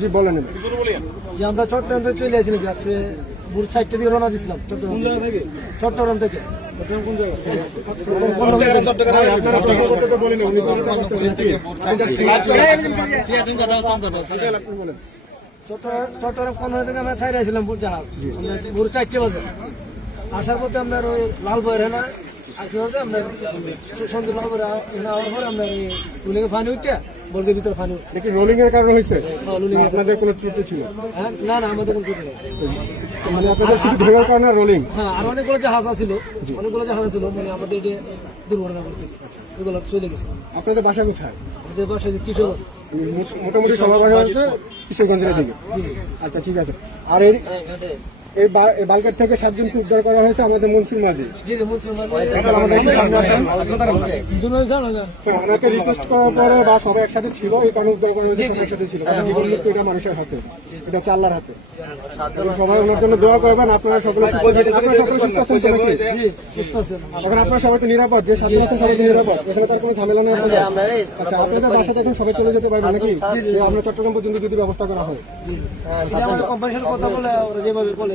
জি বলেন। যে আমরা চট্টগ্রাম থেকে চলে আসছিলাম আজকে বুর সাইডটা দিয়ে রওনা দিছিলাম চট্টগ্রাম থেকে। চট্টগ্রাম থেকে। চট্টগ্রাম থেকে। আমরা ছাইরে আসছিলাম বুর জাহাজ? বুর চারটে বাজে আসার পথে আপনার ওই লাল বয়ের না আসে হচ্ছে আপনার সুসন্ত লাল বয়ের এখানে আওয়ার পরে আপনার এই চুলিকে পানি উঠে বর্গের ভিতরে পানি উঠছে দেখি রোলিং এর কারণে হয়েছে? এর আপনাদের কোনো ত্রুটি ছিল? হ্যাঁ না না আমাদের কোনো ত্রুটি নেই। মানে আপনাদের শুধু ঢেউয়ের কারণে রোলিং হ্যাঁ আর অনেকগুলো জাহাজ ছিল অনেকগুলো জাহাজ ছিল মানে আমাদের এটা দুর্ঘটনা করছে এগুলো চলে গেছে। আপনাদের বাসা কোথায়? আমাদের বাসায় যে কিশোর মোটামুটি সবার বাসা হচ্ছে কিশোরগঞ্জের দিকে। আচ্ছা ঠিক আছে। আর এই এই বা- এই থেকে সাতজনকে উদ্ধার করা হয়েছে আমাদের মনসুর মাঝি। ওনাকে রিকোয়েস্ট করার পরে বা সবাই একসাথে ছিল এই কারণে উদ্ধার করা হয়েছে একসাথে ছিল। জীবন মৃত্যু এটা মানুষের হাতে। এটা হচ্ছে আল্লাহর হাতে সবাই ওনার জন্য দোয়া করবেন আপনারা সকলে আপনারা সুস্থ আছেন। আছে এখন আপনারা সবাই তো নিরাপদ যে সাথে সাথে সবাই নিরাপদ। এখানে তার কোনো ঝামেলা নেই। আপনাদের? আচ্ছা আপনাদের বাসা থেকে সবাই চলে যেতে পারবেন নাকি? আমরা চট্টগ্রাম পর্যন্ত যদি ব্যবস্থা করা হয়। কোম্পানির সাথে কথা বলে যেভাবে বলে